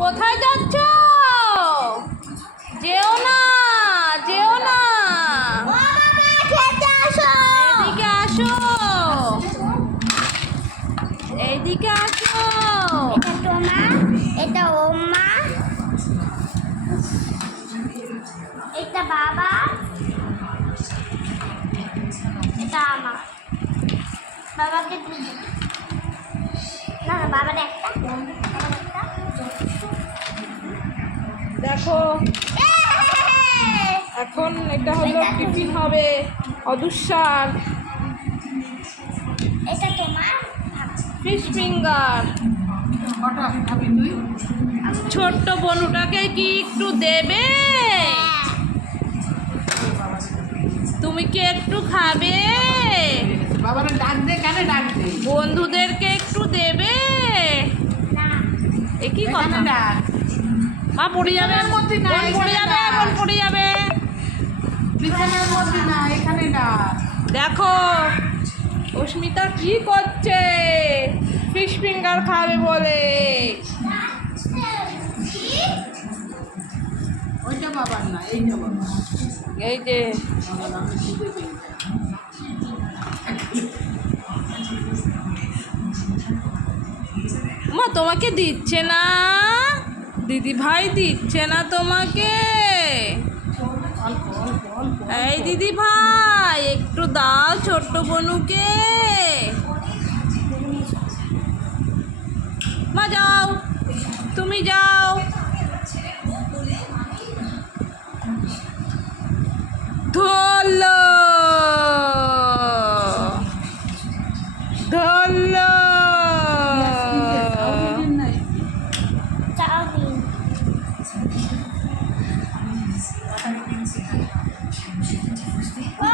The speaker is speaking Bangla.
কোথায় যাচ্ছ? যেও না, যেও না, এদিকে আসো, এইদিকে আসো। এটা তোমার, এটা ওমা, এটা বাবা, এটা আমার। বাবাকে দিই না, না বাবার একটা, বাবার একটা। দেখো এখন এটা হলো টিফিন হবে অদূষার এটা তোমার। Fish finger. কটা খাবি তুই? ছোট্ট বনুটাকে কি একটু দেবে? তুমি কি একটু খাবে? বাবারা ডাক দে, কেন ডাক দে? বন্ধুদেরকে একটু দেবে? না, এ কি এখানে কথা? ডাক। মা পড়ে যাবে, বিছানার মধ্যে না, বোন পড়ে এখানে যাবে, না। বোন পড়ে যাবে। বিছানার মধ্যে না, এখানে ডাক। দেখো অস্মিতা কি করছে, ফিশ ফিঙ্গার খাবে বলে। ওইটা বাবার না, এইটা বাবা। এই যে বাবার আমি খুঁজে পেয়েছি। মা তোমাকে দিচ্ছে না, দিদি ভাই দিচ্ছে না তোমাকে। অল্প অল্প অল্প। এই দিদি ভাই একটু দাও ছোট্ট বনুকে। মা যাও, তুমি যাও। ধরলো, ধরলো। চাউমিন। ও